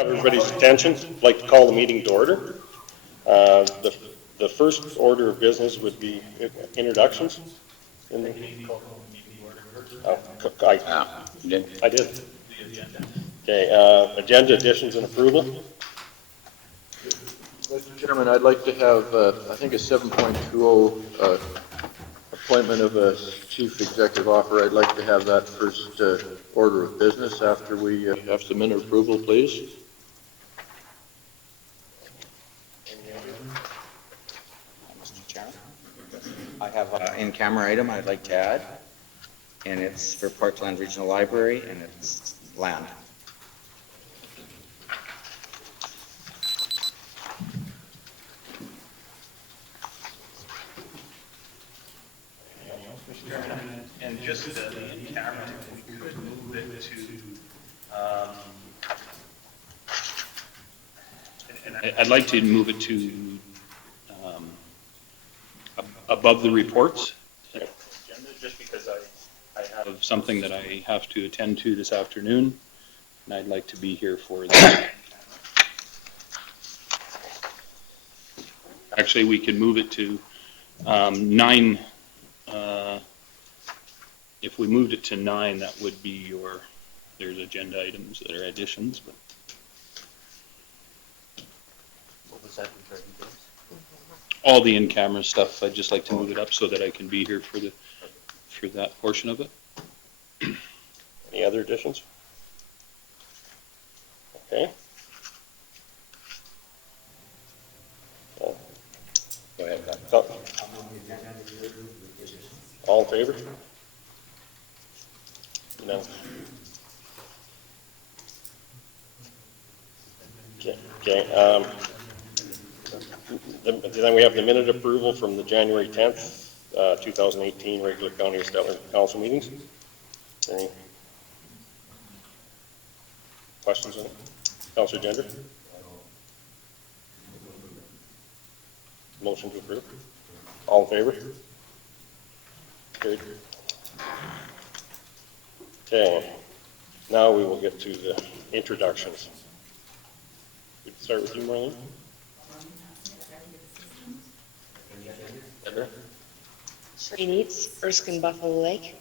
Have everybody's attention. I'd like to call the meeting to order. The first order of business would be introductions. I did. Okay, agenda additions and approval. Mr. Chairman, I'd like to have, I think a 7.20 appointment of a chief executive officer. I'd like to have that first order of business after we have some minute approval, please. Mr. Chairman, I have an in-camera item I'd like to add, and it's for Parkland Regional Library, and it's land. And just the in-camera, if we could move it to, and I'd like to move it to above the reports, just because I have something that I have to attend to this afternoon, and I'd like to be here for that. Actually, we can move it to 9. If we moved it to 9, that would be there's agenda items that are additions. But What was that? all the in-camera stuff, I'd just like to move it up so that I can be here for that portion of it. Any other additions? Okay. Go ahead. All in favor? No. Okay. Then we have the minute approval from the January 10th, 2018 regular County of Stettler Council meetings. Any questions on it? Councilor Gender? Motion to approve. All in favor? Carried. Okay, now we will get to the introductions. We can start with you, Marlene. Readiness, Erskine Buffalo Lake.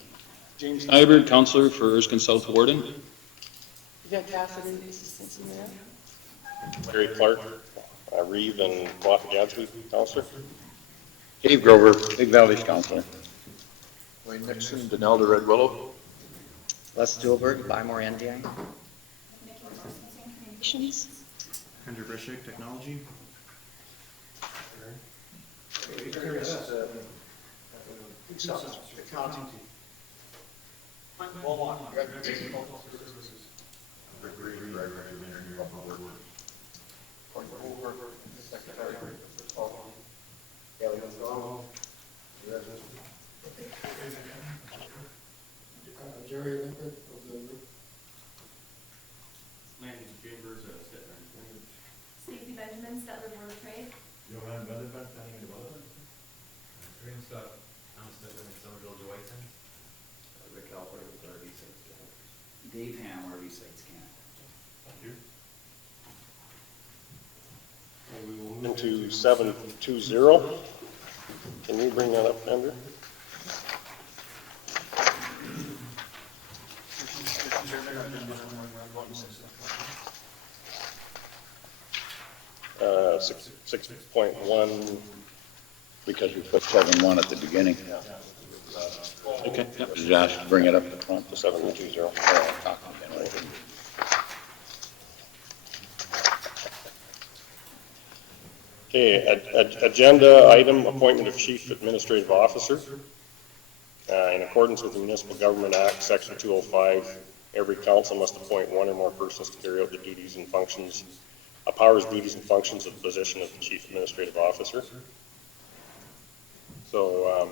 James Nyberg, Councillor for Erskine South Warden. Yvette Cassidy, Assistant Mayor. Gary Clark, Reeve and Gadsby, Councillor. Dave Grover, Big Valley's Councillor. Wayne Nixon, Denelda Red Willow. Les Stuhlberg, Bymore NDI. Communications. Andrew Brishik, Technology. Jerry Limpert of the Landing Chambers, Stettler. Stacey Benjamin, Stettler Board of Trade. Johan Benevent, Planning and Development. Green Scott, Thomas Stettler and Somerville Joyson. Rick Alford with RV Sites. Dave Ham, RV Sites Canada. Thank you. Into 720. Can you bring that up, Andrew? Uh, 6.1. Because we put 7.1 at the beginning. Okay. Yep. Just asked to bring it up at the front. 720. Okay, agenda item, appointment of Chief Administrative Officer. In accordance with the Municipal Government Act, Section 205, every council must appoint one or more persons to carry out the duties and functions, powers, duties, and functions of the position of the Chief Administrative Officer. So,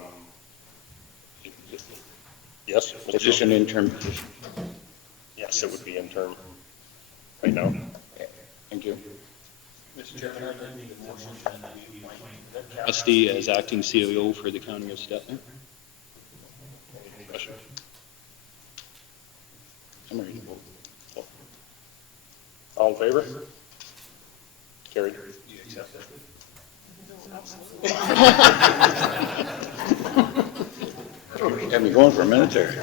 yes? Is this an interim position? Yes, it would be interim right now. Thank you. Mr. Chairman, I make a motion that we appoint Cassidy as acting CAO for the County of Stettler. Question? I'm ready to vote. All in favor? Carried. Had me going for a minute there.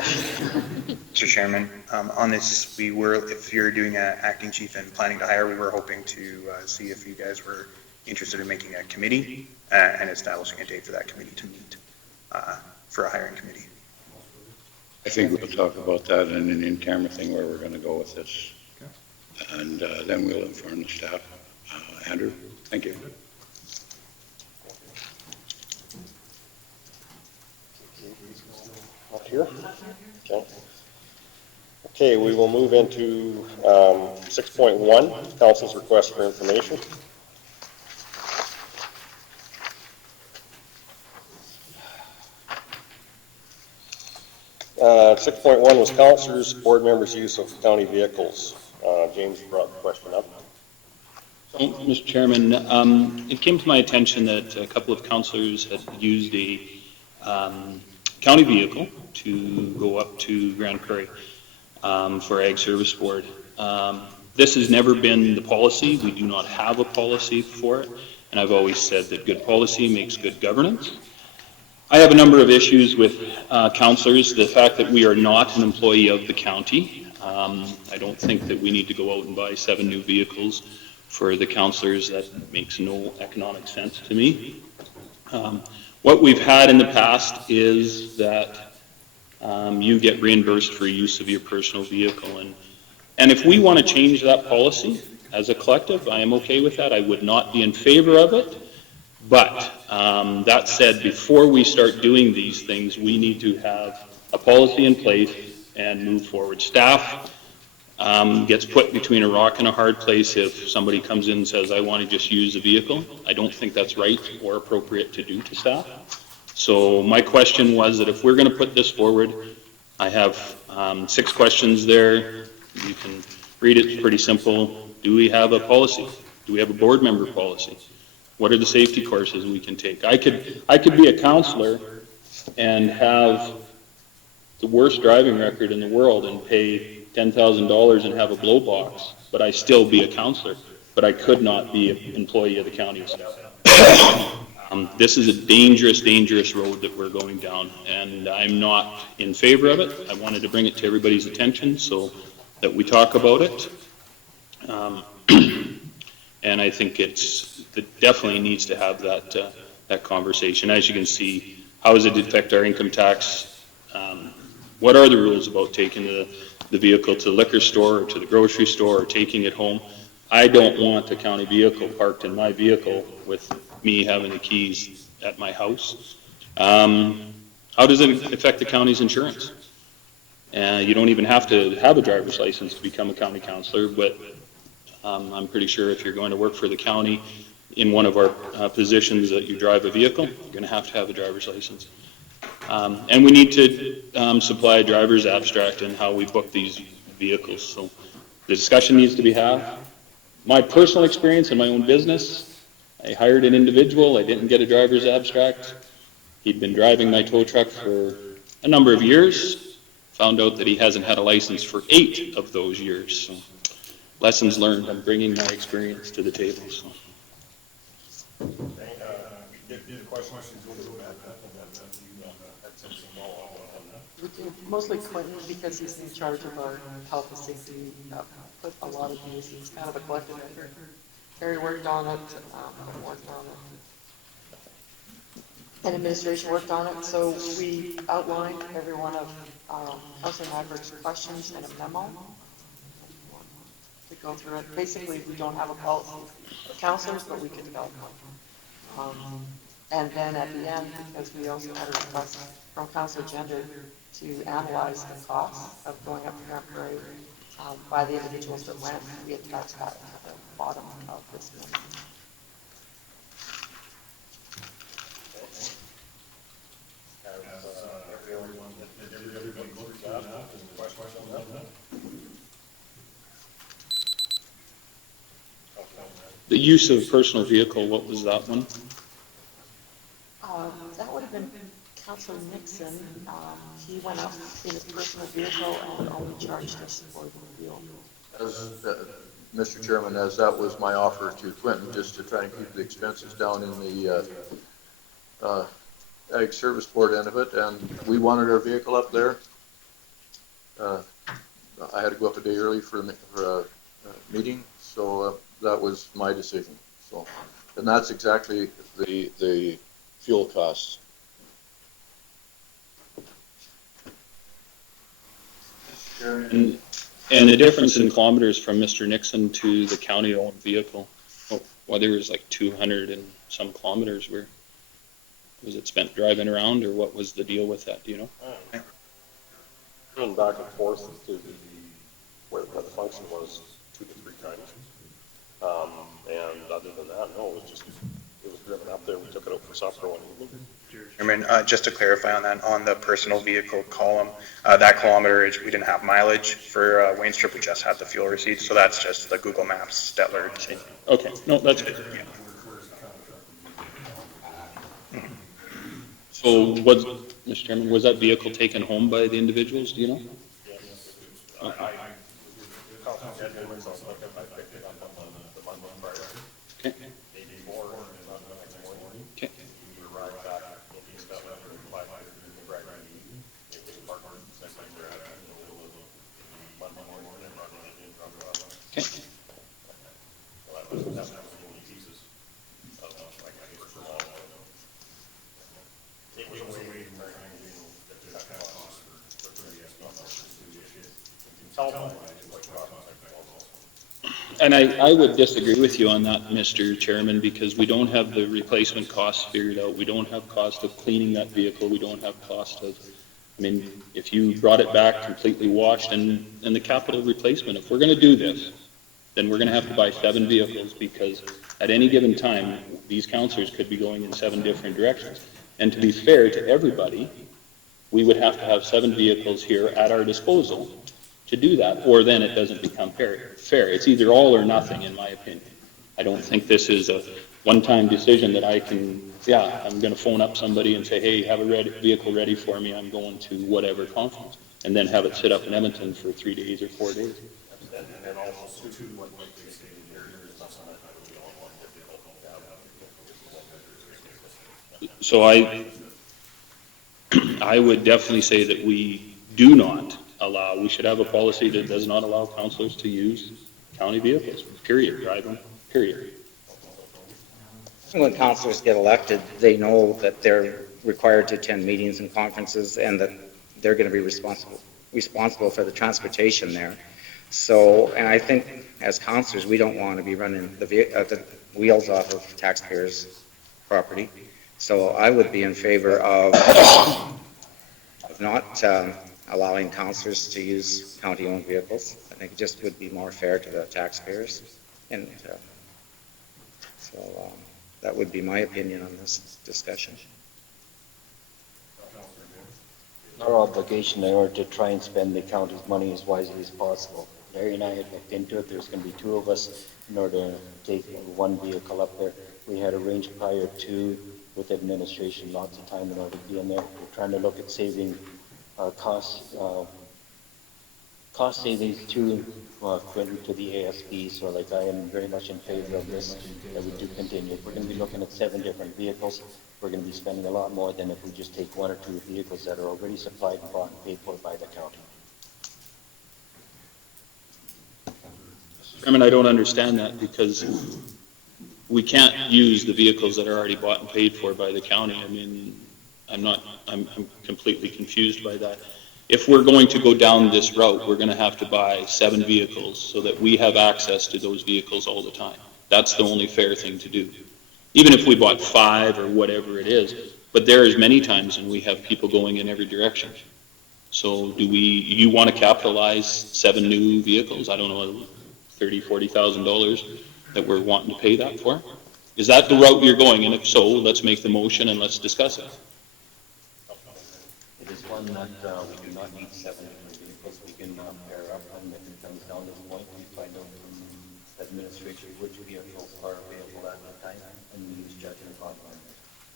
Mr. Chairman, on this, if you're doing an acting chief and planning to hire, we were hoping to see if you guys were interested in making a committee and establishing a date for that committee to meet for a hiring committee. I think we'll talk about that in an in-camera thing where we're going to go with this. And then we'll inform the staff. Andrew, thank you. Not here? Okay. Okay, we will move into 6.1, council's request for information. Uh, 6.1 was councilors, board members' use of county vehicles. James brought the question up. Mr. Chairman, it came to my attention that a couple of councillors had used a county vehicle to go up to Grand Prairie for Ag Service Board. This has never been the policy. We do not have a policy for it, and I've always said that good policy makes good governance. I have a number of issues with councillors. The fact that we are not an employee of the county. I don't think that we need to go out and buy 7 new vehicles for the councillors. That makes no economic sense to me. What we've had in the past is that you get reimbursed for use of your personal vehicle. And if we want to change that policy as a collective, I am okay with that. I would not be in favor of it. But that said, before we start doing these things, we need to have a policy in place and move forward. Staff gets put between a rock and a hard place if somebody comes in and says, I want to just use a vehicle. I don't think that's right or appropriate to do to staff. So my question was that if we're going to put this forward, I have 6 questions there. You can read it, it's pretty simple. Do we have a policy? Do we have a board member policy? What are the safety courses we can take? I could be a counselor and have the worst driving record in the world and pay $10,000 and have a blow box, but I still be a counselor. But I could not be an employee of the county of Stettler. This is a dangerous, dangerous road that we're going down, and I'm not in favor of it. I wanted to bring it to everybody's attention so that we talk about it. And I think it definitely needs to have that conversation. As you can see, how does it affect our income tax? What are the rules about taking the vehicle to the liquor store or to the grocery store or taking it home? I don't want a county vehicle parked in my vehicle with me having the keys at my house. How does it affect the county's insurance? You don't even have to have a driver's license to become a county councillor, but I'm pretty sure if you're going to work for the county in one of our positions that you drive a vehicle, you're going to have a driver's license. And we need to supply a driver's abstract in how we book these vehicles. So the discussion needs to be had. My personal experience in my own business, I hired an individual. I didn't get a driver's abstract. He'd been driving my tow truck for a number of years. Found out that he hasn't had a license for 8 of those years. So lessons learned. I'm bringing my experience to the table. So. Mostly Quentin, because he's in charge of our health and safety, put a lot of these, it's kind of a collective effort. Harry worked on it, and administration worked on it, so we outlined every one of Councilor Nyberg's questions in a memo to go through it. Basically, we don't have a policy for councilors, but we can develop one. And then at the end, because we also had a request from Councilor Gender to analyze the cost of going up to Grand Prairie by the individuals that went, we attached that at the bottom of this memo. The use of personal vehicle, what was that one? That would have been Councilor Nixon. He went up in his personal vehicle and only charged us for the fuel. Mr. Chairman, as that was my offer to Quentin, just to try and keep the expenses down in the Ag Service Board end of it, and we wanted our vehicle up there. I had to go up a day early for a meeting, so that was my decision. So, and that's exactly the fuel costs. And the difference in kilometers from Mr. Nixon to the county-owned vehicle, well, there was like 200 and some kilometers. Where was it spent driving around, or what was the deal with that? Do you know? Going back and forth to where the function was 2 to 3 times. And other than that, no, it was driven up there. We took it out for supper one evening. Chairman, just to clarify on that, on the personal vehicle column, that kilometerage, we didn't have mileage for Wayne's trip, we just had the fuel receipt, so that's just the Google Maps Stettler. Okay, no, that's good. So, Mr. Chairman, was that vehicle taken home by the individuals? Do you know? Okay. Okay. Okay. And I would disagree with you on that, Mr. Chairman, because we don't have the replacement costs figured out. We don't have cost of cleaning that vehicle. We don't have cost of, I mean, if you brought it back completely washed and the capital replacement, if we're going to do this, then we're going to have to buy 7 vehicles, because at any given time, these councillors could be going in 7 different directions. And to be fair to everybody, we would have to have 7 vehicles here at our disposal to do that, or then it doesn't become fair. It's either all or nothing, in my opinion. I don't think this is a one-time decision that I can, I'm going to phone up somebody and say, hey, have a vehicle ready for me, I'm going to whatever conference, and then have it sit up in Edmonton for 3 days or 4 days. And also too, what they stated here, there's not something that we don't want to have. So I would definitely say that we do not allow, we should have a policy that does not allow councillors to use county vehicles, period, drive them, period. When councillors get elected, they know that they're required to attend meetings and conferences, and that they're going to be responsible for the transportation there. So, and I think as councillors, we don't want to be running the wheels off of taxpayers' property. So I would be in favor of not allowing councillors to use county-owned vehicles. I think it just would be more fair to the taxpayers. And so that would be my opinion on this discussion. Our obligation in order to try and spend the county's money as wisely as possible. Larry and I had looked into it. There's going to be 2 of us in order to take 1 vehicle up there. We had arranged prior to with administration lots of time in order to be in there. We're trying to look at saving cost savings to Quentin, to the ASB. So like I am very much in favor of this, that we do continue. We're going to be looking at 7 different vehicles. We're going to be spending a lot more than if we just take 1 or 2 vehicles that are already supplied and bought and paid for by the county. I mean, I don't understand that, because we can't use the vehicles that are already bought and paid for by the county. I mean, I'm completely confused by that. If we're going to go down this route, we're going to have to buy 7 vehicles so that we have access to those vehicles all the time. That's the only fair thing to do. Even if we bought 5 or whatever it is, but there is many times when we have people going in every direction. So you want to capitalize 7 new vehicles? I don't know, $30,000, $40,000 that we're wanting to pay that for? Is that the route you're going? And if so, let's make the motion and let's discuss it. It is one that we do not need 7 different vehicles. We can pair up, and if it comes down to the point, we find out from administration which vehicles are available at the time, and we use judgment on them.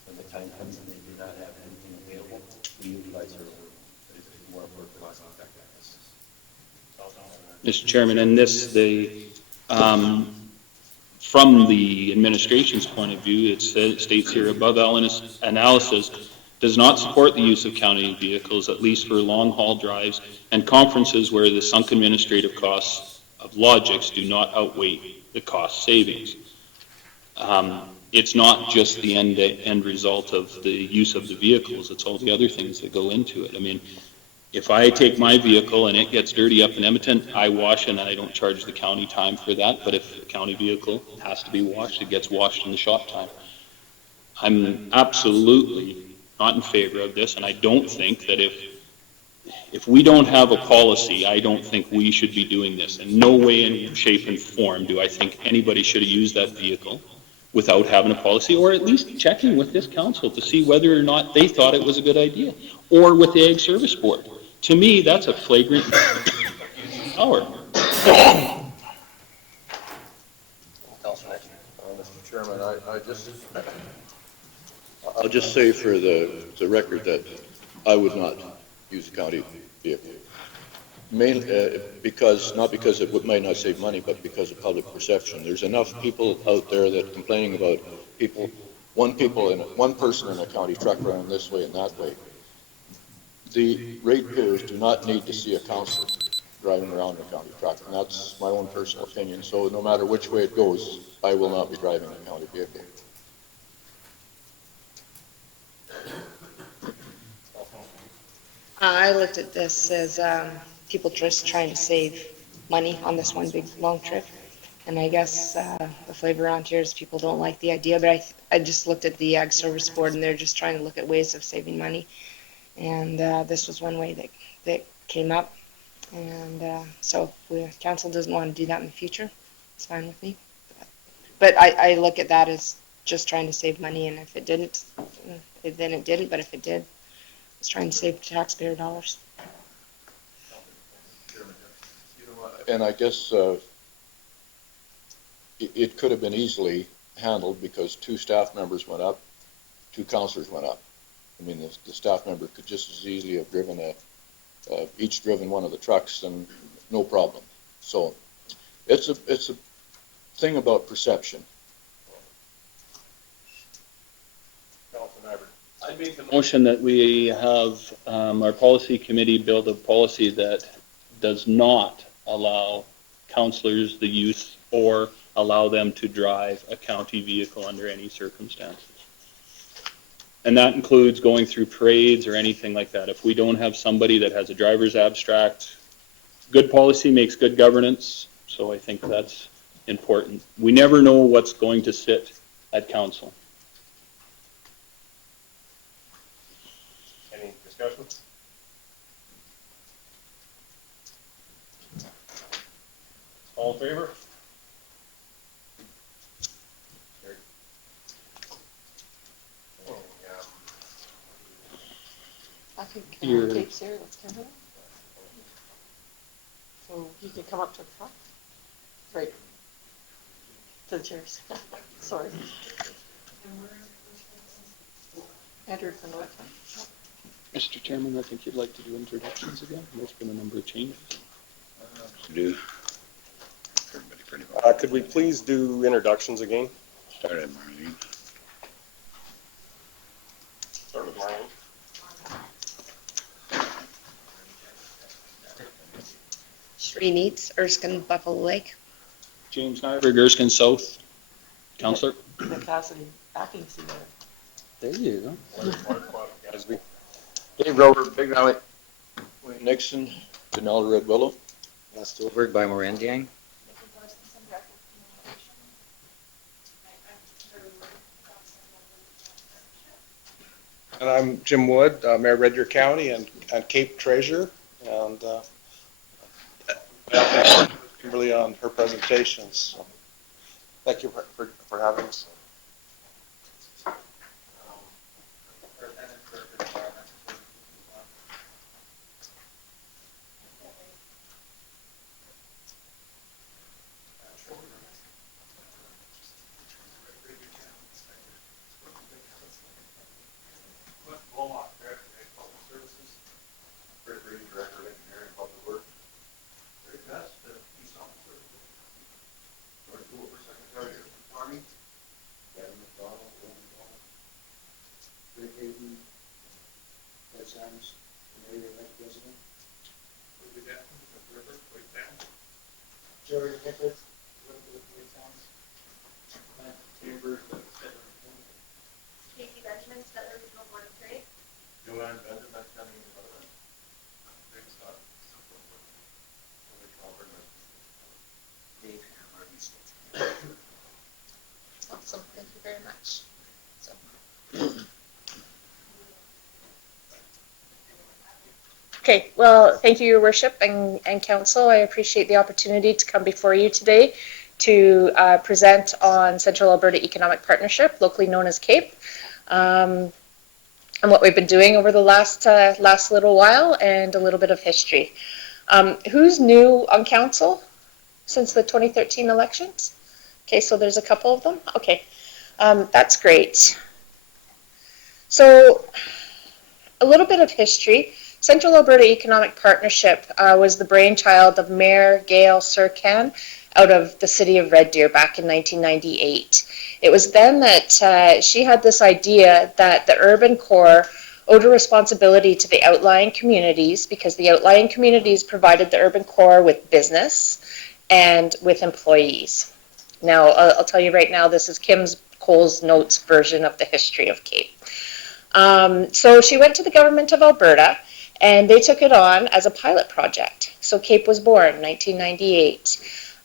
When the time comes and they do not have anything available, we utilize our own. It's more cost effective. Mr. Chairman, and this, From the administration's point of view, it states here, above analysis does not support the use of county vehicles, at least for long-haul drives and conferences where the sunk administrative costs of logics do not outweigh the cost savings. It's not just the end result of the use of the vehicles, it's all the other things that go into it. I mean, if I take my vehicle and it gets dirty up in Edmonton, I wash and I don't charge the county time for that, but if the county vehicle has to be washed, it gets washed in the shop time. I'm absolutely not in favor of this, and I don't think that if we don't have a policy, I don't think we should be doing this. In no way, in shape, and form do I think anybody should have used that vehicle without having a policy, or at least checking with this council to see whether or not they thought it was a good idea, or with the Ag Service Board. To me, that's a flagrant power. Mr. Chairman, I'll just say for the record that I would not use a county vehicle. Mainly not because it might not save money, but because of public perception. There's enough people out there that complaining about one person in a county truck running this way and that way. The ratepayers do not need to see a councillor driving around in a county truck, and that's my own personal opinion. So no matter which way it goes, I will not be driving a county vehicle. I looked at this as people just trying to save money on this one big long trip. And I guess the flavor around here is people don't like the idea, but I just looked at the Ag Service Board and they're just trying to look at ways of saving money. And this was one way that came up. And so if the council doesn't want to do that in the future, it's fine with me. But I look at that as just trying to save money, and if it didn't, then it didn't, but if it did, it's trying to save taxpayer dollars. And I guess it could have been easily handled because 2 staff members went up, 2 councillors went up. I mean, the staff member could just as easily have driven each driven one of the trucks, and no problem. So it's a thing about perception. I make the motion that we have our policy committee build a policy that does not allow councillors the use or allow them to drive a county vehicle under any circumstances. And that includes going through parades or anything like that. If we don't have somebody that has a driver's abstract, good policy makes good governance, so I think that's important. We never know what's going to sit at council. Any discussion? All in favor? I think Here. Kate's here, let's come in. So you can come up to the front. Right. To the chairs. Sorry. Andrew from North. Mr. Chairman, I think you'd like to do introductions again. There's been a number of changes. Do everybody pretty well. Could we please do introductions again? Start at Marlene. Start with Marlene. Shree Neats, Erskine, Buffalo Lake. James Nyberg, Erskine South. Councillor? Nick Cassidy, acting CEO. There you go. Gadsby. Dave Rover, Big Valley. Wayne Nixon, Denell Red Willow. Stillberg by Morandiang. And I'm Jim Wood, Mayor of Red Deer County and Cape Treasurer, and Kimberly on her presentations. So thank you for having us. Sands, Mayor and Vice President. Jerry Nichols, White Sands. Chambers, Casey Benjamin, Stettler Regional Board of Trade. Joanne Benjamin, County of Stettler. Green Scott, Awesome, thank you very much. So. Okay, well, thank you, Your Worship and Council. I appreciate the opportunity to come before you today to present on Central Alberta Economic Partnership, locally known as CAPE, and what we've been doing over the last little while, and a little bit of history. Who's new on council since the 2013 elections? Okay, so there's a couple of them. Okay, that's great. So a little bit of history. Central Alberta Economic Partnership was the brainchild of Mayor Gail Surcan out of the city of Red Deer back in 1998. It was then that she had this idea that the urban core owed a responsibility to the outlying communities, because the outlying communities provided the urban core with business and with employees. Now, I'll tell you right now, this is Cole's Notes version of the history of CAPE. So she went to the Government of Alberta, and they took it on as a pilot project. So CAPE was born in 1998.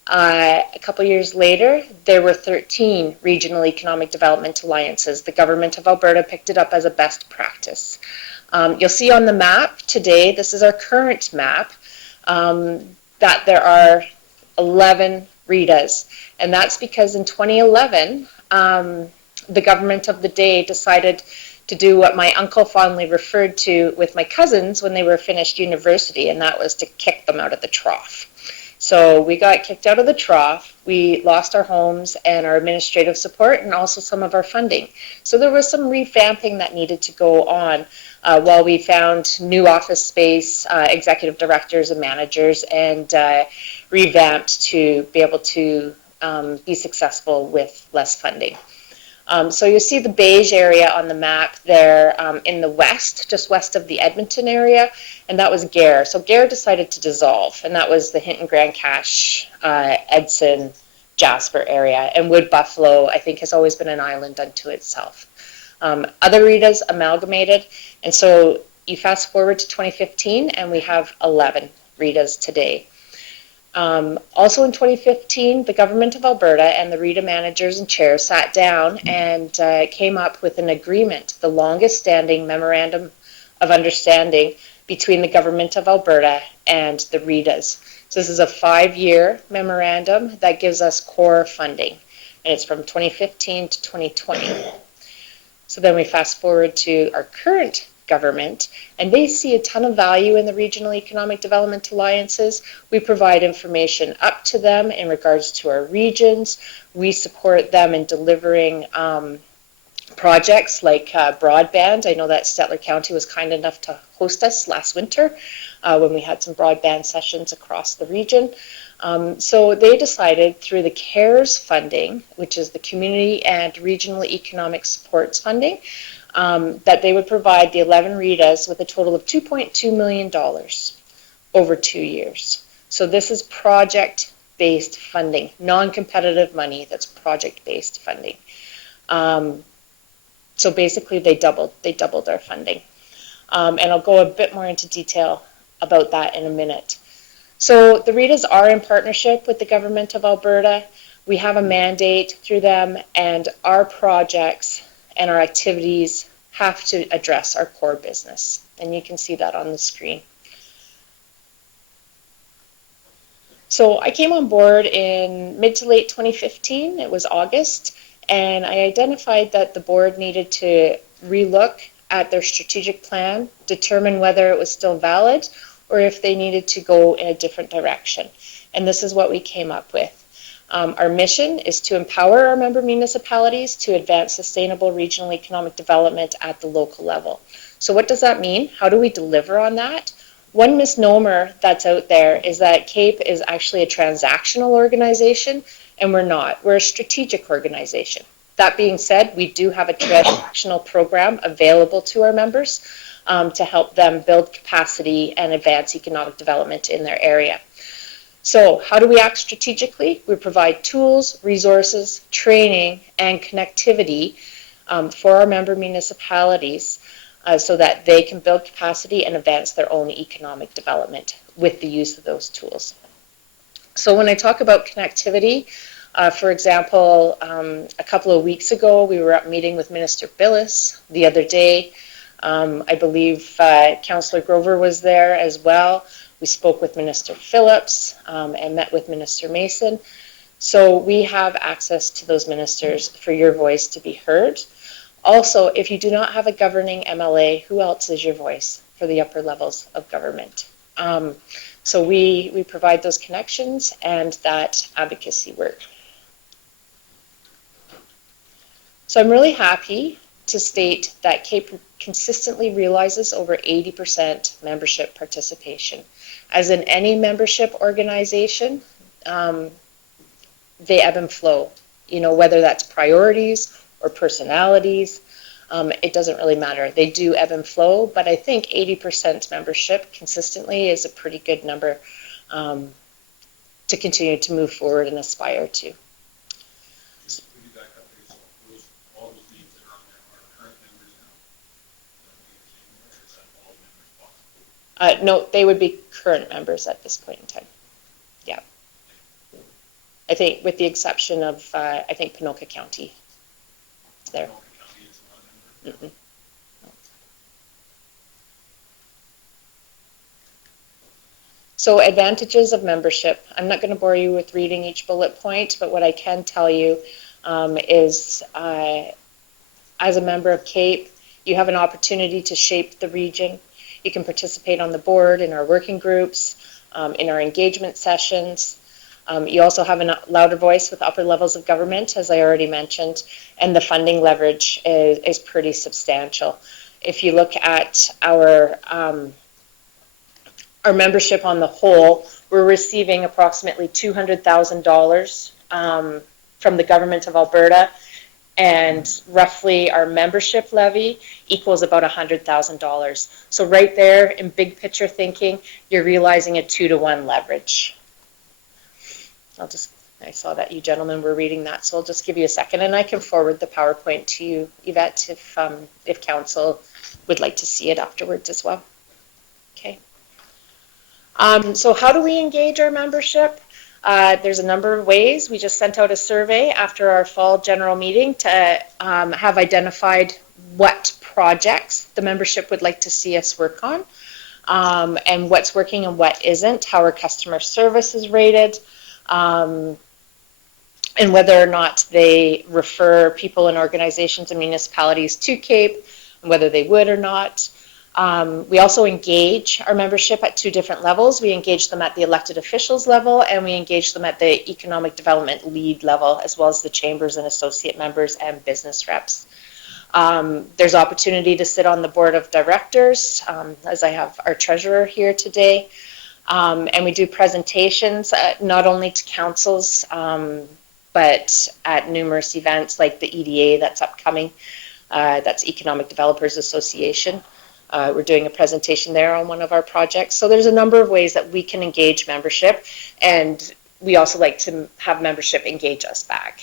A couple years later, there were 13 regional economic development alliances. The Government of Alberta picked it up as a best practice. You'll see on the map today, this is our current map, that there are 11 REDAs. And that's because in 2011, the government of the day decided to do what my uncle fondly referred to with my cousins when they were finished university, and that was to kick them out of the trough. So we got kicked out of the trough, we lost our homes and our administrative support and also some of our funding. So there was some revamping that needed to go on while we found new office space, executive directors and managers, and revamped to be able to be successful with less funding. So you see the beige area on the map there in the west, just west of the Edmonton area, and that was Gare. So Gare decided to dissolve, and that was the Hinton, Grand Cache, Edson, Jasper area. And Wood Buffalo, I think, has always been an island unto itself. Other REDAs amalgamated, and so you fast forward to 2015, and we have 11 REDAs today. Also in 2015, the Government of Alberta and the REDA managers and chairs sat down and came up with an agreement, the longest standing memorandum of understanding between the Government of Alberta and the REDAs. So this is a 5-year memorandum that gives us core funding, and it's from 2015 to 2020. So then we fast forward to our current government, and they see a ton of value in the regional economic development alliances. We provide information up to them in regards to our regions. We support them in delivering projects like Broadband. I know that Stettler County was kind enough to host us last winter when we had some broadband sessions across the region. So they decided through the CARES funding, which is the Community and Regional Economic Supports funding, that they would provide the 11 REDAs with a total of $2.2 million over 2 years. So this is project-based funding, non-competitive money that's project-based funding. So basically they doubled our funding. And I'll go a bit more into detail about that in a minute. So the REDAs are in partnership with the Government of Alberta. We have a mandate through them, and our projects and our activities have to address our core business. And you can see that on the screen. So I came on board in mid to late 2015, it was August, and I identified that the board needed to relook at their strategic plan, determine whether it was still valid or if they needed to go in a different direction. And this is what we came up with. Our mission is to empower our member municipalities to advance sustainable regional economic development at the local level. So what does that mean? How do we deliver on that? One misnomer that's out there is that CAPE is actually a transactional organization, and we're not. We're a strategic organization. That being said, we do have a transactional program available to our members. to help them build capacity and advance economic development in their area. So how do we act strategically? We provide tools, resources, training, and connectivity for our member municipalities so that they can build capacity and advance their own economic development with the use of those tools. So when I talk about connectivity, for example, a couple of weeks ago, we were up meeting with Minister Billis. The other day, I believe Councillor Grover was there as well. We spoke with Minister Phillips and met with Minister Mason. So we have access to those ministers for your voice to be heard. Also, if you do not have a governing MLA, who else is your voice for the upper levels of government? So we provide those connections and that advocacy work. So I'm really happy to state that CAPE consistently realizes over 80% membership participation. As in any membership organization, they ebb and flow, you know, whether that's priorities or personalities, it doesn't really matter. They do ebb and flow, but I think 80% membership consistently is a pretty good number to continue to move forward and aspire to. No, they would be current members at this point in time. Yeah. I think with the exception of, I think Panoka County is there. Mm-mm. So advantages of membership. I'm not going to bore you with reading each bullet point, but what I can tell you is as a member of CAPE, you have an opportunity to shape the region. You can participate on the board, in our working groups, in our engagement sessions. You also have a louder voice with upper levels of government, as I already mentioned, and the funding leverage is pretty substantial. If you look at our membership on the whole, we're receiving approximately $200,000 from the government of Alberta, and roughly our membership levy equals about $100,000. So right there in big picture thinking, you're realizing a 2-to-1 leverage. I saw that you gentlemen were reading that, so I'll just give you a second, and I can forward the PowerPoint to you, Yvette, if council would like to see it afterwards as well. Okay. So how do we engage our membership? There's a number of ways. We just sent out a survey after our fall general meeting to have identified what projects the membership would like to see us work on, and what's working and what isn't, how our customer service is rated, and whether or not they refer people and organizations and municipalities to CAPE, and whether they would or not. We also engage our membership at 2 different levels. We engage them at the elected officials level, and we engage them at the economic development lead level, as well as the chambers and associate members and business reps. There's opportunity to sit on the board of directors, as I have our treasurer here today. And we do presentations not only to councils, but at numerous events like the EDA that's upcoming. That's Economic Developers Association. We're doing a presentation there on one of our projects. So there's a number of ways that we can engage membership, and we also like to have membership engage us back.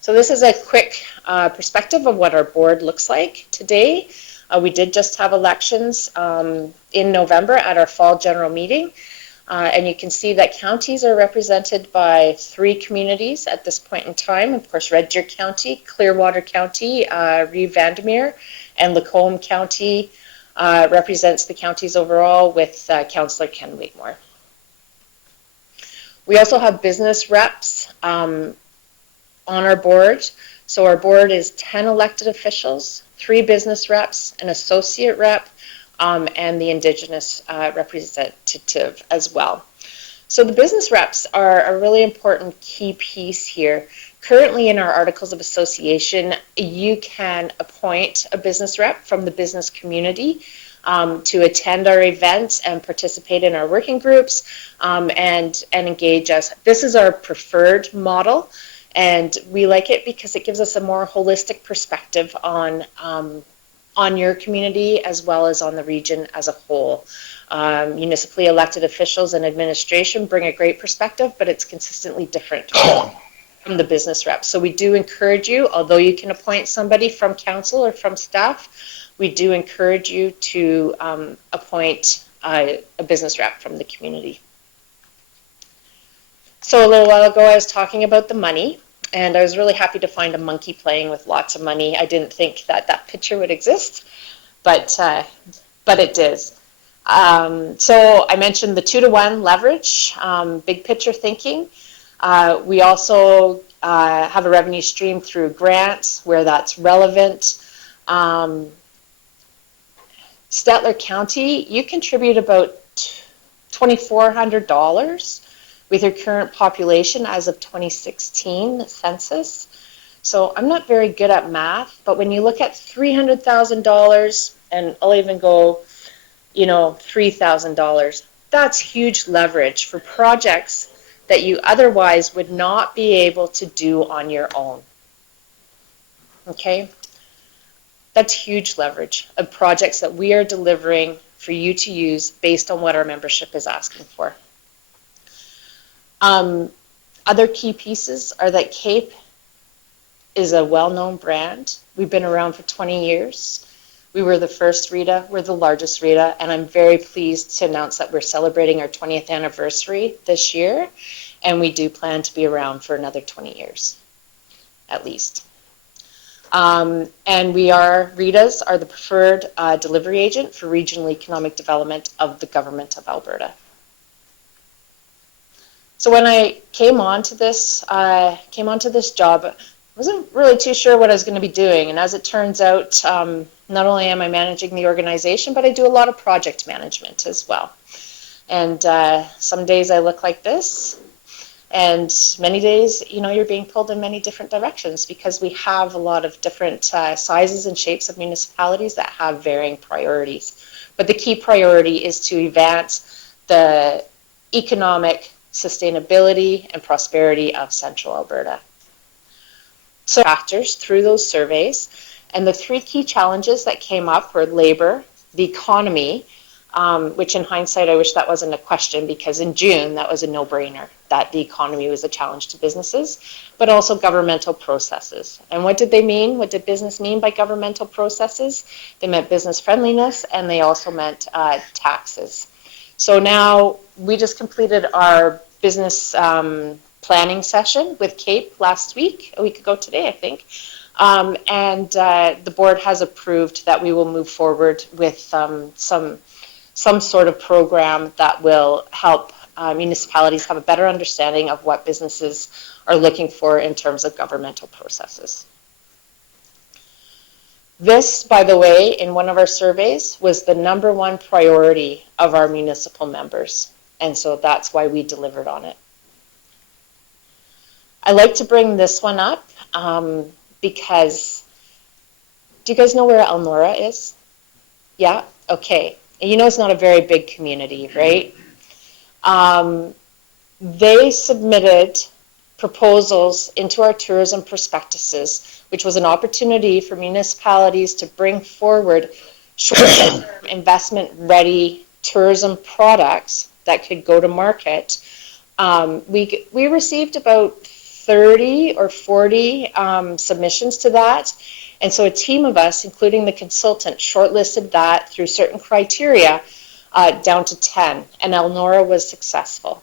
So this is a quick perspective of what our board looks like today. We did just have elections in November at our fall general meeting, and you can see that counties are represented by 3 communities at this point in time. Of course, Red Deer County, Clearwater County, Reeve-Vandermeer, and Lacombe County represents the counties overall with Councillor Ken Wigmore. We also have business reps on our board. So our board is 10 elected officials, 3 business reps, an associate rep, and the Indigenous representative as well. So the business reps are a really important key piece here. Currently in our Articles of Association, you can appoint a business rep from the business community to attend our events and participate in our working groups and engage us. This is our preferred model, and we like it because it gives us a more holistic perspective on on your community as well as on the region as a whole. Municipally elected officials and administration bring a great perspective, but it's consistently different from the business reps. So we do encourage you, although you can appoint somebody from council or from staff, we do encourage you to appoint a business rep from the community. So a little while ago, I was talking about the money, and I was really happy to find a monkey playing with lots of money. I didn't think that that picture would exist, but it did. So I mentioned the 2-to-1 leverage, big picture thinking. We also have a revenue stream through grants where that's relevant. Stettler County, you contribute about $2,400 with your current population as of 2016 census. So I'm not very good at math, but when you look at $300,000, and I'll even go, $3,000, that's huge leverage for projects that you otherwise would not be able to do on your own. Okay? That's huge leverage of projects that we are delivering for you to use based on what our membership is asking for. Other key pieces are that CAPE is a well-known brand. We've been around for 20 years. We were the first RETA, we're the largest RETA, and I'm very pleased to announce that we're celebrating our 20th anniversary this year, and we do plan to be around for another 20 years, at least. And RETAs are the preferred delivery agent for regional economic development of the Government of Alberta. So when I came onto this job, I wasn't really too sure what I was going to be doing. And as it turns out, not only am I managing the organization, but I do a lot of project management as well. And some days I look like this, and many days, you're being pulled in many different directions because we have a lot of different sizes and shapes of municipalities that have varying priorities. But the key priority is to advance the economic sustainability and prosperity of Central Alberta. So factors through those surveys, and the 3 key challenges that came up were labor, the economy, which in hindsight I wish that wasn't a question because in June that was a no-brainer that the economy was a challenge to businesses, but also governmental processes. And what did they mean? What did business mean by governmental processes? They meant business friendliness, and they also meant taxes. So now we just completed our business planning session with CAPE last week, a week ago today, I think. And the board has approved that we will move forward with some sort of program that will help municipalities have a better understanding of what businesses are looking for in terms of governmental processes. This, by the way, in one of our surveys, was the #1 priority of our municipal members. And so that's why we delivered on it. I like to bring this one up because, do you guys know where Elnora is? Yeah? Okay. And it's not a very big community, right? They submitted proposals into our tourism prospectuses, which was an opportunity for municipalities to bring forward short-term investment-ready tourism products that could go to market. We received about 30 or 40 submissions to that. And so a team of us, including the consultant, shortlisted that through certain criteria down to 10, and Elnora was successful.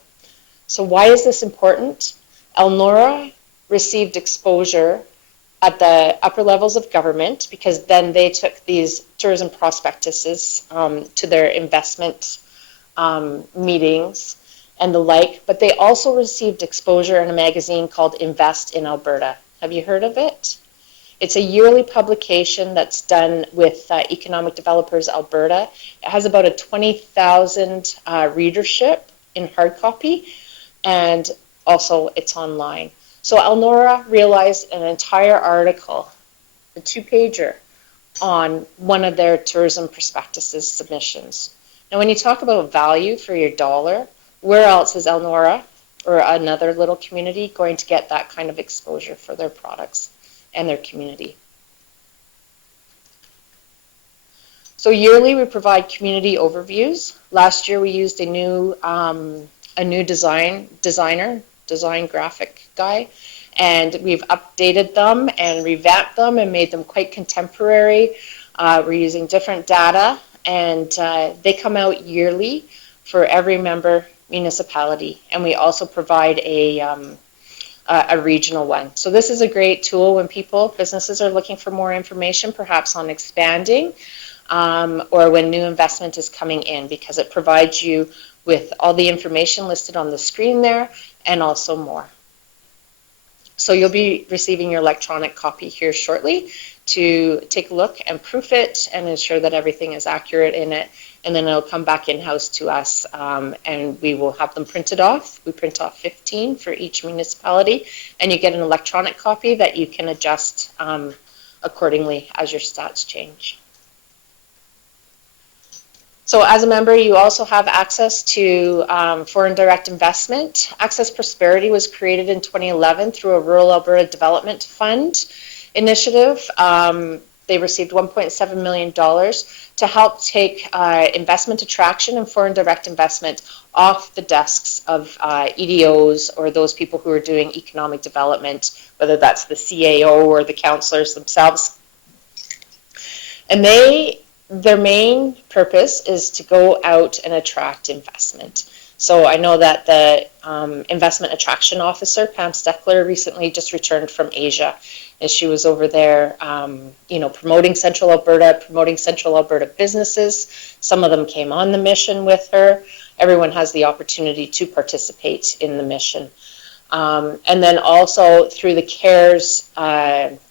So why is this important? Elnora received exposure at the upper levels of government because then they took these tourism prospectuses to their investment meetings and the like, but they also received exposure in a magazine called Invest in Alberta. Have you heard of it? It's a yearly publication that's done with Economic Developers Alberta. It has about a 20,000 readership in hard copy, and also it's online. So Elnora realized an entire article, a 2-pager, on one of their tourism prospectuses submissions. Now when you talk about value for your dollar, where else is Elnora or another little community going to get that kind of exposure for their products and their community? So yearly we provide community overviews. Last year we used a new design graphic guy, and we've updated them and revamped them and made them quite contemporary. We're using different data, and they come out yearly for every member municipality, and we also provide a regional one. So this is a great tool when businesses are looking for more information, perhaps on expanding, or when new investment is coming in, because it provides you with all the information listed on the screen there and also more. So you'll be receiving your electronic copy here shortly to take a look and proof it and ensure that everything is accurate in it, and then it'll come back in-house to us, and we will have them printed off. We print off 15 for each municipality, and you get an electronic copy that you can adjust accordingly as your stats change. So as a member, you also have access to foreign direct investment. Access Prosperity was created in 2011 through a Rural Alberta Development Fund initiative. They received $1.7 million to help take investment attraction and foreign direct investment off the desks of EDOs or those people who are doing economic development, whether that's the CAO or the councillors themselves. And their main purpose is to go out and attract investment. So I know that the investment attraction officer, Pam Stettler, recently just returned from Asia, and she was over there, promoting Central Alberta businesses. Some of them came on the mission with her. Everyone has the opportunity to participate in the mission. And then also through the CARES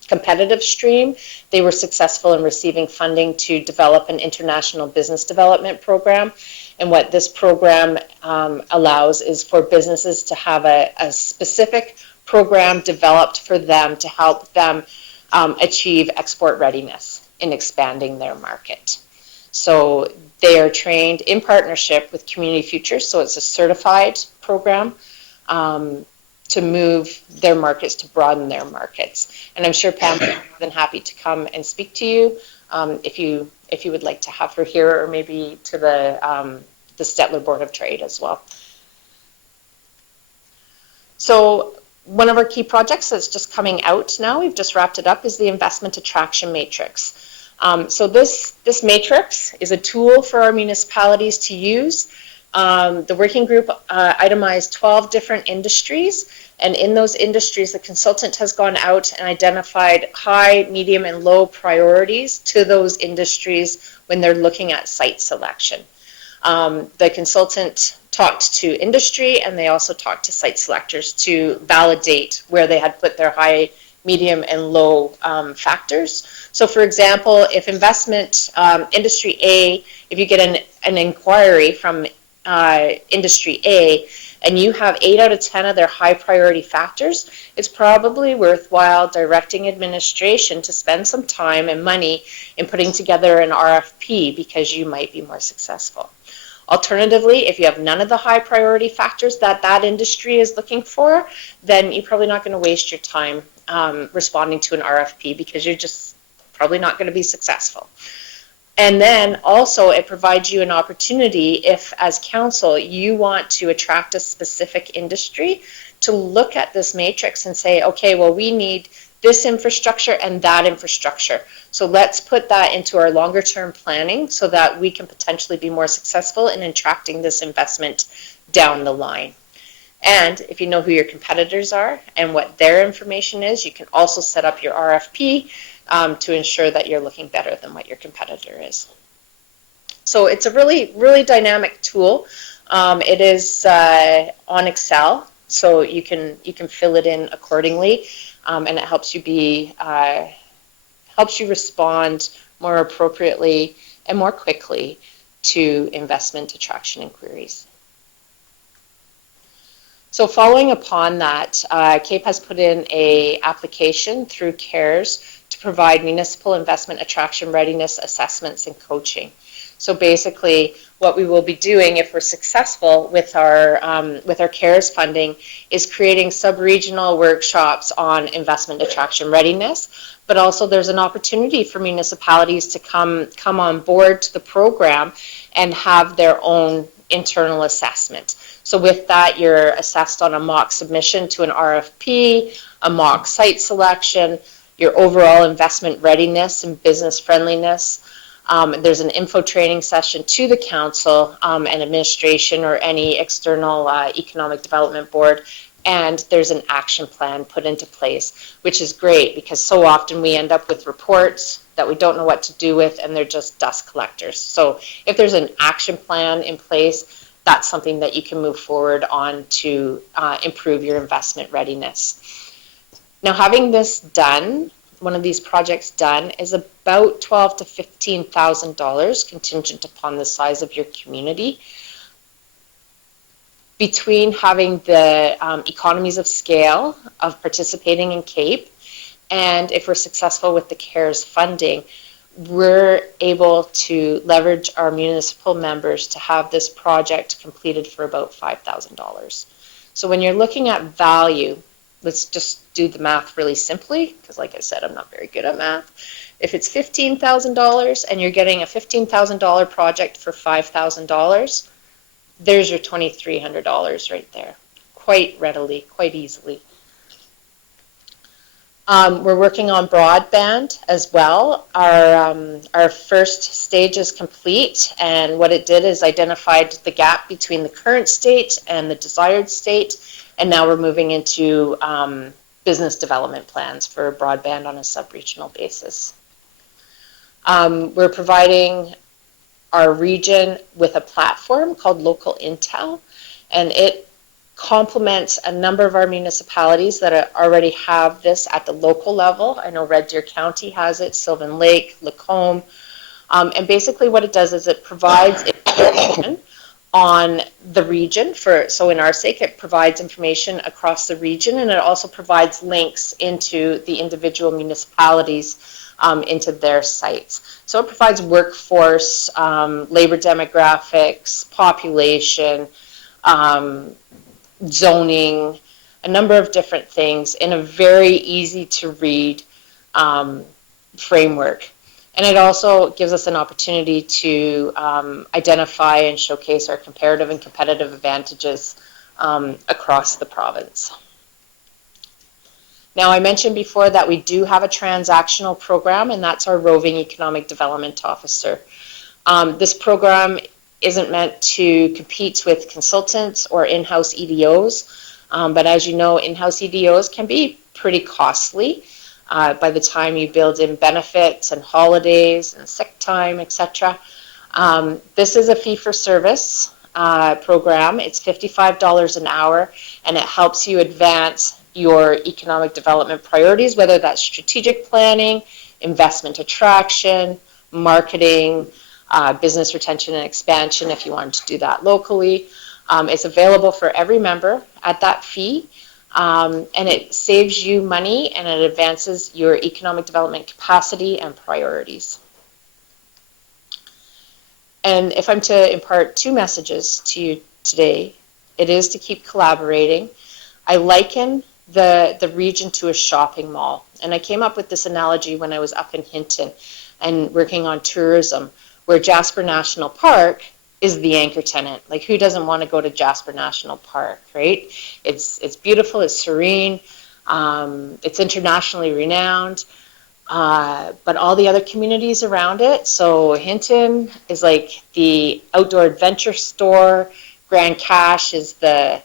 competitive stream, they were successful in receiving funding to develop an international business development program. And what this program allows is for businesses to have a specific program developed for them to help them achieve export readiness in expanding their market. So they are trained in partnership with Community Futures, so it's a certified program to move their markets, to broaden their markets. And I'm sure Pam would be more than happy to come and speak to you if you would like to have her here, or maybe to the Stettler Board of Trade as well. So one of our key projects that's just coming out now, we've just wrapped it up, is the Investment Attraction Matrix. So this matrix is a tool for our municipalities to use. The working group itemized 12 different industries, and in those industries the consultant has gone out and identified high, medium, and low priorities to those industries when they're looking at site selection. The consultant talked to industry, and they also talked to site selectors to validate where they had put their high, medium, and low factors. So for example, if investment industry A, if you get an inquiry from industry A, and you have 8 out of 10 of their high priority factors, it's probably worthwhile directing administration to spend some time and money in putting together an RFP, because you might be more successful. Alternatively, if you have none of the high priority factors that industry is looking for, then you're probably not going to waste your time responding to an RFP, because you're just probably not going to be successful. And then also it provides you an opportunity, if as council you want to attract a specific industry, to look at this matrix and say, okay, well, we need this infrastructure and that infrastructure. So let's put that into our longer term planning so that we can potentially be more successful in attracting this investment down the line. And if you know who your competitors are and what their information is, you can also set up your RFP to ensure that you're looking better than what your competitor is. So it's a really, really dynamic tool. It is on Excel, so you can fill it in accordingly, and it helps you respond more appropriately and more quickly to investment attraction inquiries. So following upon that, CAPE has put in an application through CARES to provide municipal investment attraction readiness assessments and coaching. So basically, what we will be doing if we're successful with our CARES funding is creating sub-regional workshops on investment attraction readiness, but also there's an opportunity for municipalities to come on board to the program and have their own internal assessment. So with that, you're assessed on a mock submission to an RFP, a mock site selection, your overall investment readiness and business friendliness. There's an info training session to the council and administration or any external economic development board, and there's an action plan put into place, which is great because so often we end up with reports that we don't know what to do with, and they're just dust collectors. So if there's an action plan in place, that's something that you can move forward on to improve your investment readiness. Now, having this done, one of these projects done, is about $12,000 to $15,000 contingent upon the size of your community. Between having the economies of scale of participating in CAPE, and if we're successful with the CARES funding, we're able to leverage our municipal members to have this project completed for about $5,000. So when you're looking at value, let's just do the math really simply, because like I said, I'm not very good at math. If it's $15,000 and you're getting a $15,000 project for $5,000, there's your $2,300 right there, quite readily, quite easily. We're working on broadband as well. Our first stage is complete, and what it did is identified the gap between the current state and the desired state, and now we're moving into business development plans for broadband on a sub-regional basis. We're providing our region with a platform called Local Intel, and it complements a number of our municipalities that already have this at the local level. I know Red Deer County has it, Sylvan Lake, Lacombe, and basically what it does is it provides information on the region. So in our sake, it provides information across the region, and it also provides links into the individual municipalities into their sites. So it provides workforce, labor demographics, population, zoning, a number of different things in a very easy to read framework. And it also gives us an opportunity to identify and showcase our comparative and competitive advantages across the province. Now, I mentioned before that we do have a transactional program, and that's our roving economic development officer. This program isn't meant to compete with consultants or in-house EDOs, but as you know, in-house EDOs can be pretty costly by the time you build in benefits and holidays and sick time, etc. This is a fee-for-service program. It's $55 an hour, and it helps you advance your economic development priorities, whether that's strategic planning, investment attraction, marketing, business retention and expansion if you want to do that locally. It's available for every member at that fee, and it saves you money and it advances your economic development capacity and priorities. And if I'm to impart two messages to you today, it is to keep collaborating. I liken the region to a shopping mall, and I came up with this analogy when I was up in Hinton and working on tourism, where Jasper National Park is the anchor tenant. Like, who doesn't want to go to Jasper National Park, right? It's beautiful, it's serene, it's internationally renowned, but all the other communities around it. So Hinton is like the outdoor adventure store. Grand Cache is the,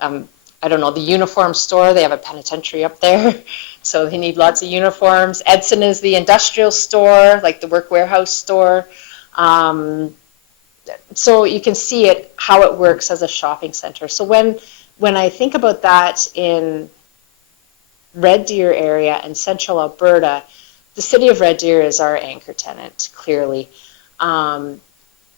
I don't know, the uniform store. They have a penitentiary up there, so they need lots of uniforms. Edson is the industrial store, like the work warehouse store. So you can see it, how it works as a shopping center. So when I think about that in Red Deer area and central Alberta, the city of Red Deer is our anchor tenant, clearly.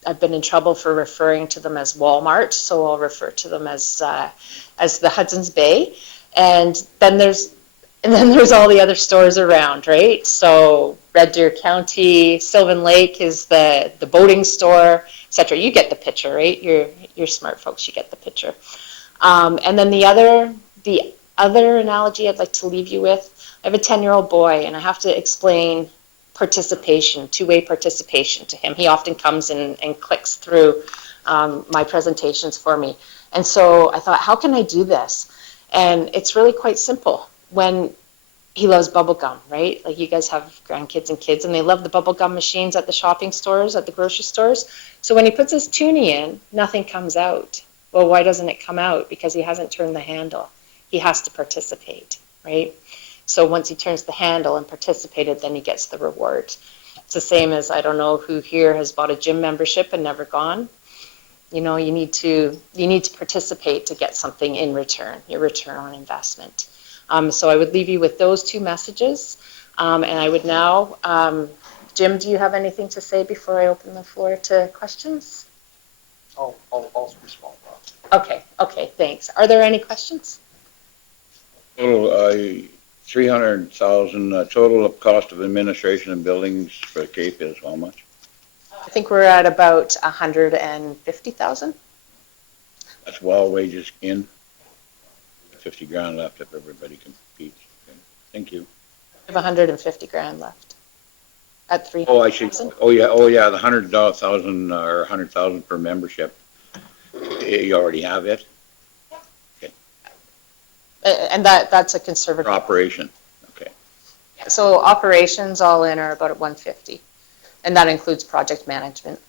I've been in trouble for referring to them as Walmart, so I'll refer to them as the Hudson's Bay. And then there's all the other stores around, right? So Red Deer County, Sylvan Lake is the boating store, etc. You get the picture, right? You're smart folks, you get the picture. And then the other analogy I'd like to leave you with, I have a 10-year-old boy, and I have to explain participation, two-way participation to him. He often comes and clicks through my presentations for me. And so I thought, how can I do this? And it's really quite simple. When he loves bubble gum, right? Like you guys have grandkids and kids, and they love the bubble gum machines at the shopping stores, at the grocery stores. So when he puts his toonie in, nothing comes out. Well, why doesn't it come out? Because he hasn't turned the handle. He has to participate, right? So once he turns the handle and participated, then he gets the reward. It's the same as, I don't know who here has bought a gym membership and never gone. You know, you need to participate to get something in return, your return on investment. So I would leave you with those two messages. And I would now, Jim, do you have anything to say before I open the floor to questions? I'll respond. Okay, thanks. Are there any questions? Total, 300,000, total cost of administration and buildings for the Cape is how much? I think we're at about 150,000. That's well wages in. 50 grand left if everybody competes. Okay. Thank you. We have 150 grand left at 300,000. Oh, I see. Oh yeah, the 100,000 or 100,000 per membership. You already have it? Okay. And that's a conservative. For operation. Okay. So operations all in are about at 150. And that includes project management.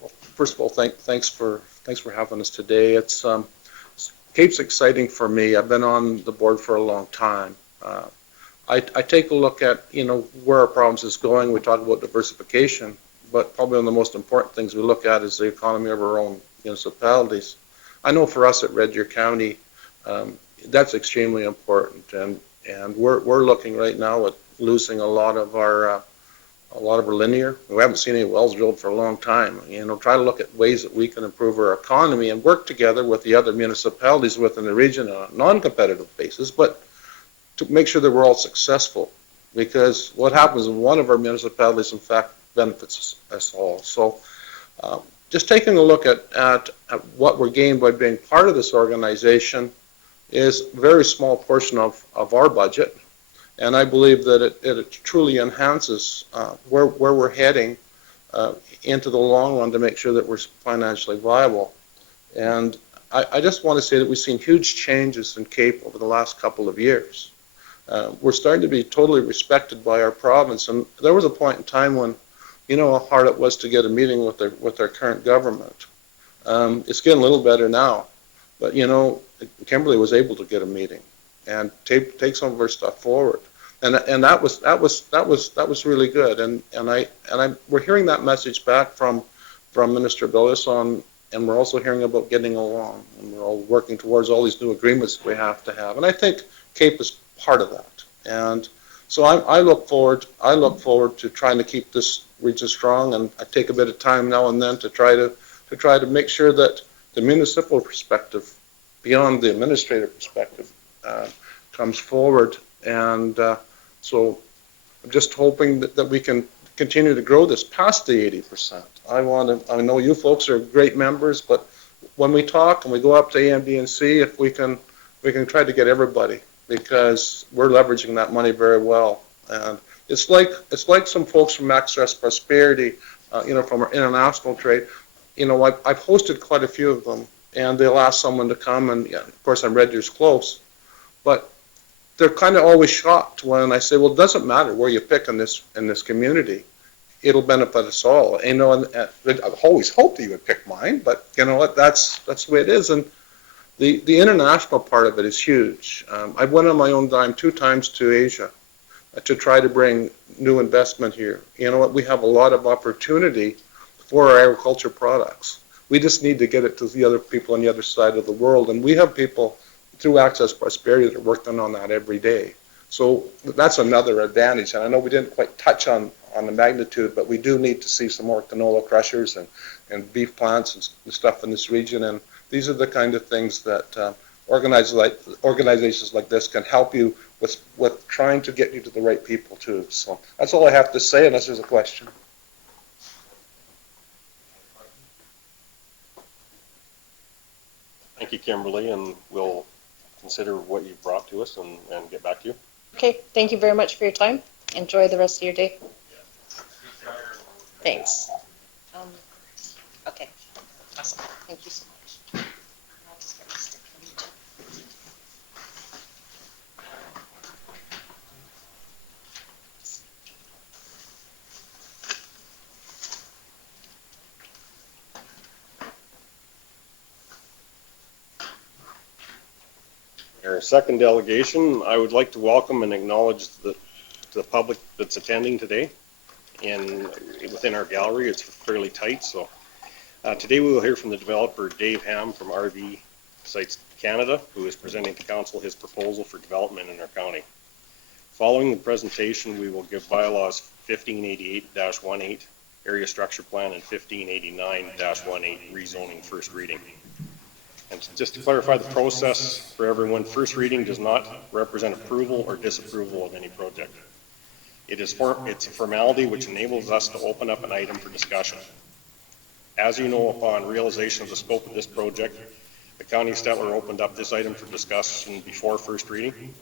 Well, first of all, thanks for having us today. It's Cape's exciting for me. I've been on the board for a long time. I take a look at where our problems is going. We talk about diversification, but probably one of the most important things we look at is the economy of our own municipalities. I know for us at Red Deer County, that's extremely important, and we're looking right now at losing a lot of our linear. We haven't seen any wells drilled for a long time. Try to look at ways that we can improve our economy and work together with the other municipalities within the region on a non-competitive basis, but to make sure that we're all successful. Because what happens in one of our municipalities, in fact, benefits us all. So just taking a look at what we're gained by being part of this organization is a very small portion of our budget. And I believe that it truly enhances where we're heading into the long run to make sure that we're financially viable. And I just want to say that we've seen huge changes in Cape over the last couple of years. We're starting to be totally respected by our province. And there was a point in time when, how hard it was to get a meeting with our current government. It's getting a little better now. But, Kimberly was able to get a meeting and take some of our stuff forward, and that was really good. And we're hearing that message back from Minister Billis and we're also hearing about getting along, and we're all working towards all these new agreements that we have to have. And I think Cape is part of that. And so I look forward to trying to keep this region strong, and I take a bit of time now and then to try to make sure that the municipal perspective, beyond the administrative perspective, comes forward. And so I'm just hoping that we can continue to grow this past the 80%. I know you folks are great members, but when we talk and we go up to AMD&C, if we can try to get everybody, because we're leveraging that money very well. And it's like some folks from Access Prosperity, from our international trade. I've hosted quite a few of them, and they'll ask someone to come, and of course I'm Red Deer's close, but they're kind of always shocked when I say, well, it doesn't matter where you pick in this community, it'll benefit us all. And I've always hoped that you would pick mine, but you know what, that's the way it is. And the international part of it is huge. I went on my own dime 2 times to Asia to try to bring new investment here. You know what, we have a lot of opportunity for our agriculture products. We just need to get it to the other people on the other side of the world. And we have people through Access Prosperity that are working on that every day. So that's another advantage. And I know we didn't quite touch on the magnitude, but we do need to see some more canola crushers and beef plants and stuff in this region. And these are the kind of things that organizations like this can help you with trying to get you to the right people too. So that's all I have to say unless there's a question. Thank you, Kimberly, and we'll consider what you brought to us and get back to you. Okay, thank you very much for your time. Enjoy the rest of your day. Thanks. Okay, awesome. Thank you so much. I'll just get my stick from you too. Our second delegation, I would like to welcome and acknowledge the public that's attending today. And within our gallery, it's fairly tight, so today we will hear from the developer Dave Ham from RV Sites Canada, who is presenting to council his proposal for development in our county. Following the presentation, we will give bylaws 1588-18, area structure plan, and 1589-18, rezoning first reading. And just to clarify the process for everyone, first reading does not represent approval or disapproval of any project. It's a formality which enables us to open up an item for discussion. As you know, upon realization of the scope of this project, the County of Stettler opened up this item for discussion before first reading.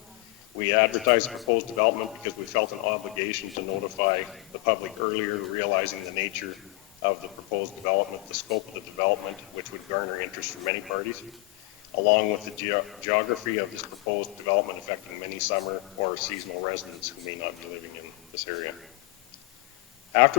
We advertised the proposed development because we felt an obligation to notify the public earlier, realizing the nature of the proposed development, the scope of the development, which would garner interest from many parties, along with the geography of this proposed development affecting many summer or seasonal residents who may not be living in this area. After